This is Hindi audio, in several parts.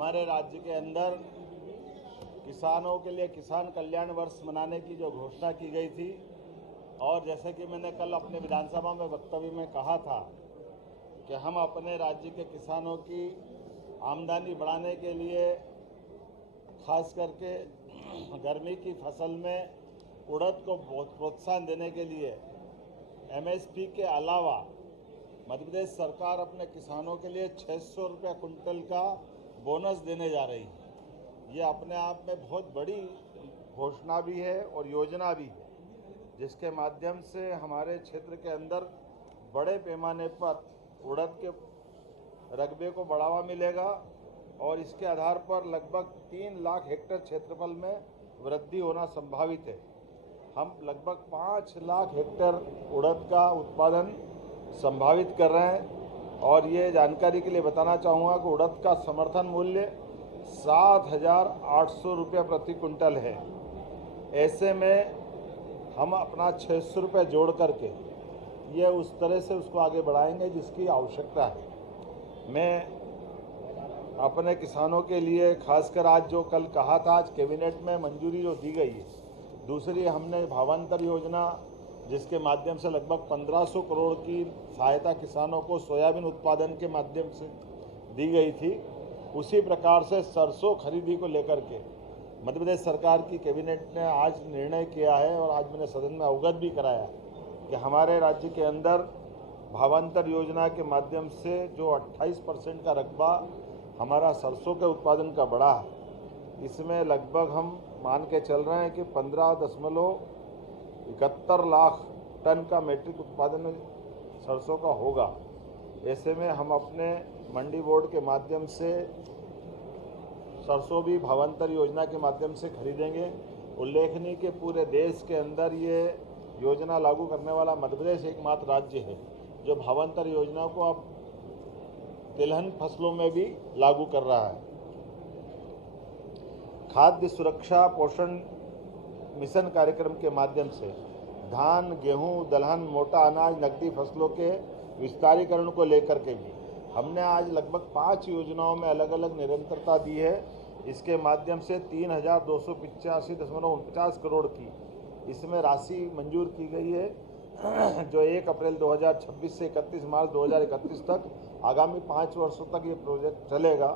हमारे राज्य के अंदर किसानों के लिए किसान कल्याण वर्ष मनाने की जो घोषणा की गई थी, और जैसे कि मैंने कल अपने विधानसभा में वक्तव्य में कहा था कि हम अपने राज्य के किसानों की आमदनी बढ़ाने के लिए खास करके गर्मी की फसल में उड़द को बहुत प्रोत्साहन देने के लिए एमएसपी के अलावा मध्य प्रदेश सरकार अपने किसानों के लिए 600 रुपये कुंटल का बोनस देने जा रही है। ये अपने आप में बहुत बड़ी घोषणा भी है और योजना भी है, जिसके माध्यम से हमारे क्षेत्र के अंदर बड़े पैमाने पर उड़द के रकबे को बढ़ावा मिलेगा और इसके आधार पर लगभग 3 लाख हेक्टेयर क्षेत्रफल में वृद्धि होना संभावित है। हम लगभग 5 लाख हेक्टेयर उड़द का उत्पादन संभावित कर रहे हैं और ये जानकारी के लिए बताना चाहूँगा कि उड़द का समर्थन मूल्य 7,800 रुपये प्रति कुंटल है। ऐसे में हम अपना 600 रुपये जोड़ करके ये उस तरह से उसको आगे बढ़ाएंगे जिसकी आवश्यकता है। मैं अपने किसानों के लिए खासकर आज जो कल कहा था, आज कैबिनेट में मंजूरी जो दी गई है, दूसरी हमने भावांतर योजना जिसके माध्यम से लगभग 1500 करोड़ की सहायता किसानों को सोयाबीन उत्पादन के माध्यम से दी गई थी, उसी प्रकार से सरसों खरीदी को लेकर के मध्य प्रदेश सरकार की कैबिनेट ने आज निर्णय किया है और आज मैंने सदन में अवगत भी कराया कि हमारे राज्य के अंदर भावांतर योजना के माध्यम से जो 28% का रकबा हमारा सरसों के उत्पादन का बढ़ा है, इसमें लगभग हम मान के चल रहे हैं कि 15.71 लाख टन का मैट्रिक उत्पादन सरसों का होगा। ऐसे में हम अपने मंडी बोर्ड के माध्यम से सरसों भी भावांतर योजना के माध्यम से खरीदेंगे। उल्लेखनीय कि पूरे देश के अंदर ये योजना लागू करने वाला मध्य प्रदेश एकमात्र राज्य है जो भावांतर योजना को अब तिलहन फसलों में भी लागू कर रहा है। खाद्य सुरक्षा पोषण मिशन कार्यक्रम के माध्यम से धान, गेहूं, दलहन, मोटा अनाज, नकदी फसलों के विस्तारीकरण को लेकर के भी हमने आज लगभग 5 योजनाओं में अलग अलग निरंतरता दी है। इसके माध्यम से 3,285.49 करोड़ की इसमें राशि मंजूर की गई है, जो 1 अप्रैल 2026 से 31 मार्च 2031 तक आगामी 5 वर्षों तक ये प्रोजेक्ट चलेगा।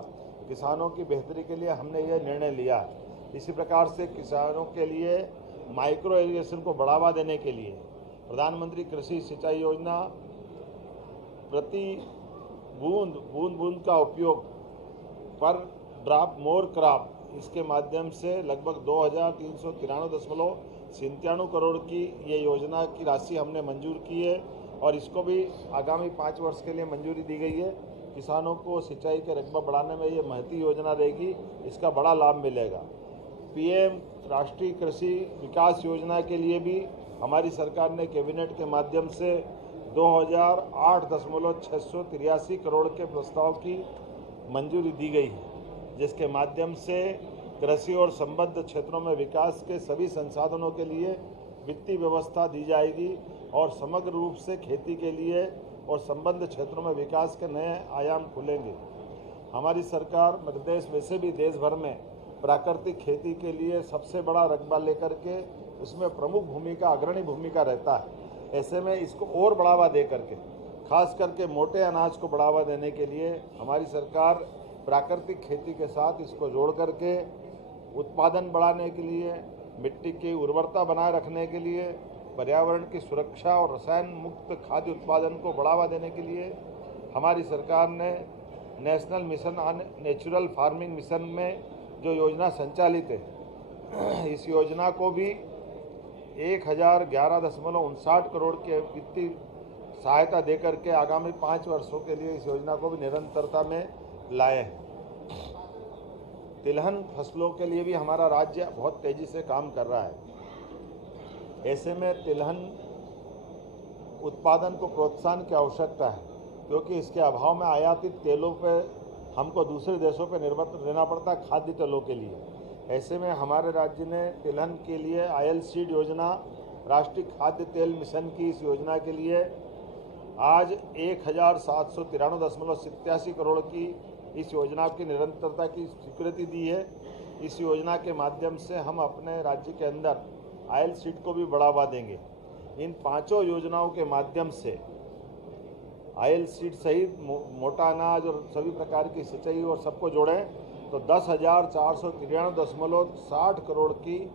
किसानों की बेहतरी के लिए हमने ये निर्णय लिया है। इसी प्रकार से किसानों के लिए माइक्रो इरिगेशन को बढ़ावा देने के लिए प्रधानमंत्री कृषि सिंचाई योजना प्रति बूंद बूंद का उपयोग पर ड्रॉप मोर क्रॉप, इसके माध्यम से लगभग 2,393.97 करोड़ की ये योजना की राशि हमने मंजूर की है और इसको भी आगामी 5 वर्ष के लिए मंजूरी दी गई है। किसानों को सिंचाई के रकबा बढ़ाने में ये महती योजना रहेगी, इसका बड़ा लाभ मिलेगा। पीएम राष्ट्रीय कृषि विकास योजना के लिए भी हमारी सरकार ने कैबिनेट के माध्यम से 2008.683 करोड़ के प्रस्ताव की मंजूरी दी गई है, जिसके माध्यम से कृषि और संबद्ध क्षेत्रों में विकास के सभी संसाधनों के लिए वित्तीय व्यवस्था दी जाएगी और समग्र रूप से खेती के लिए और संबद्ध क्षेत्रों में विकास के नए आयाम खुलेंगे। हमारी सरकार मध्य प्रदेश वैसे भी देश भर में प्राकृतिक खेती के लिए सबसे बड़ा रकबा लेकर के उसमें प्रमुख भूमिका, अग्रणी भूमिका रहता है। ऐसे में इसको और बढ़ावा दे करके खास करके मोटे अनाज को बढ़ावा देने के लिए हमारी सरकार प्राकृतिक खेती के साथ इसको जोड़ करके उत्पादन बढ़ाने के लिए, मिट्टी की उर्वरता बनाए रखने के लिए, पर्यावरण की सुरक्षा और रसायन मुक्त खाद्य उत्पादन को बढ़ावा देने के लिए हमारी सरकार ने national mission on natural farming mission में जो योजना संचालित है, इस योजना को भी 1,011.59 करोड़ के वित्तीय सहायता देकर के आगामी 5 वर्षों के लिए इस योजना को भी निरंतरता में लाए हैं। तिलहन फसलों के लिए भी हमारा राज्य बहुत तेजी से काम कर रहा है। ऐसे में तिलहन उत्पादन को प्रोत्साहन की आवश्यकता है, क्योंकि इसके अभाव में आयातित तेलों पर हमको दूसरे देशों पर निर्भर रहना पड़ता है खाद्य तेलों के लिए। ऐसे में हमारे राज्य ने तिलहन के लिए आयल सीड योजना, राष्ट्रीय खाद्य तेल मिशन की इस योजना के लिए आज 1,793.87 करोड़ की इस योजना की निरंतरता की स्वीकृति दी है। इस योजना के माध्यम से हम अपने राज्य के अंदर आयल सीड को भी बढ़ावा देंगे। इन 5 योजनाओं के माध्यम से आयल सीड सहित मोटा अनाज और सभी प्रकार की सिंचाई और सबको जोड़ें तो 10,493.60 करोड़ की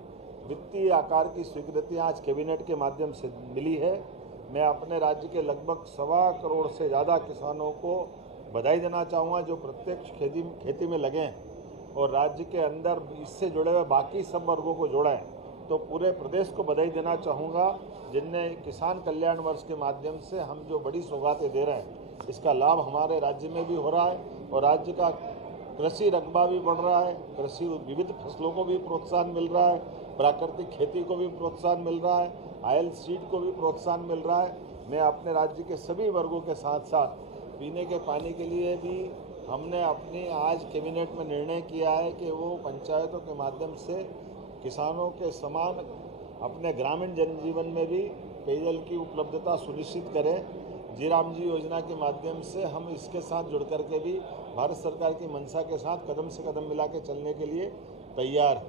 वित्तीय आकार की स्वीकृति आज कैबिनेट के माध्यम से मिली है। मैं अपने राज्य के लगभग 1.25 करोड़ से ज़्यादा किसानों को बधाई देना चाहूँगा जो प्रत्यक्ष खेती में लगे हैं और राज्य के अंदर इससे जुड़े हुए बाकी सब वर्गों को जोड़ा है। तो पूरे प्रदेश को बधाई देना चाहूँगा जिनने किसान कल्याण वर्ष के माध्यम से हम जो बड़ी सौगातें दे रहे हैं, इसका लाभ हमारे राज्य में भी हो रहा है और राज्य का कृषि रकबा भी बढ़ रहा है, कृषि विविध फसलों को भी प्रोत्साहन मिल रहा है, प्राकृतिक खेती को भी प्रोत्साहन मिल रहा है, आयल सीड को भी प्रोत्साहन मिल रहा है। मैं अपने राज्य के सभी वर्गों के साथ साथ पीने के पानी के लिए भी हमने अपनी आज कैबिनेट में निर्णय किया है कि वो पंचायतों के माध्यम से किसानों के समान अपने ग्रामीण जनजीवन में भी पेयजल की उपलब्धता सुनिश्चित करें। जीराम जी योजना के माध्यम से हम इसके साथ जुड़ कर के भी भारत सरकार की मंशा के साथ कदम से कदम मिला के चलने के लिए तैयार हैं।